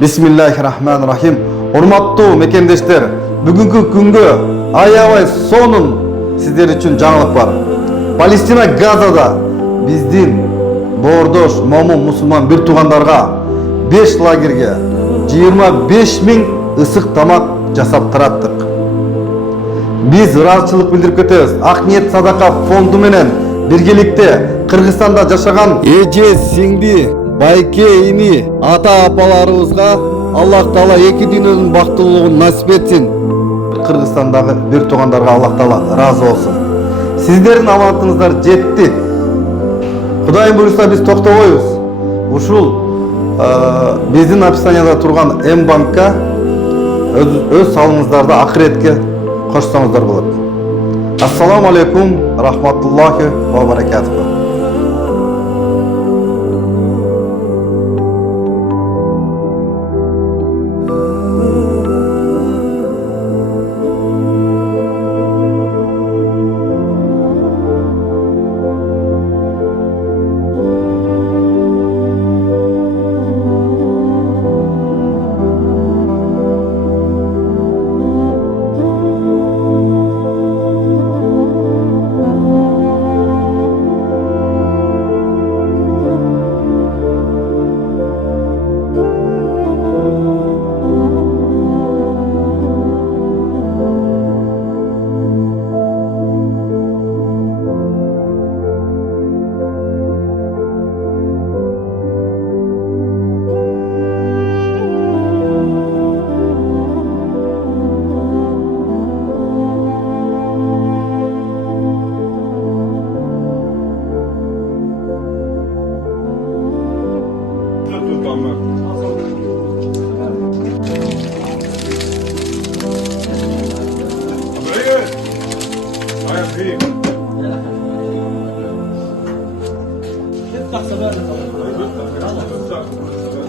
Bismillahirrahmanirrahim. Урматтуу мекендештер, бүгүнкү күнгө аябай сонун сиздер үчүн жаңылык бар. Палестина Газада биздин боордош момун мусулман бир туугандарга 5 лагерге 25.000 ысык тамак жасап тараттык. Биз ыраазычылык билдирип кетебиз. Ак ниет садака фонду менен биргеликте Кыргызстанда жашаган эже, сиңди, байке, ини, ата апаларыбызга Аллах Таала эки дүйнөнүн бактылуулугун насип этсин. Кыргызстандагы бир туугандарга Аллах Таала ыраазы болсун. Сиздердин аманатыңыздар жетти. Кудайым буюрса биз токтобойбуз. Ушул биздин описанияда турган М-банкка өз салымыңыздарды акыретке кошсоңуздар болот. Ассаламу алейкум, рахматуллахи ва баракатуху. Let's talk about it.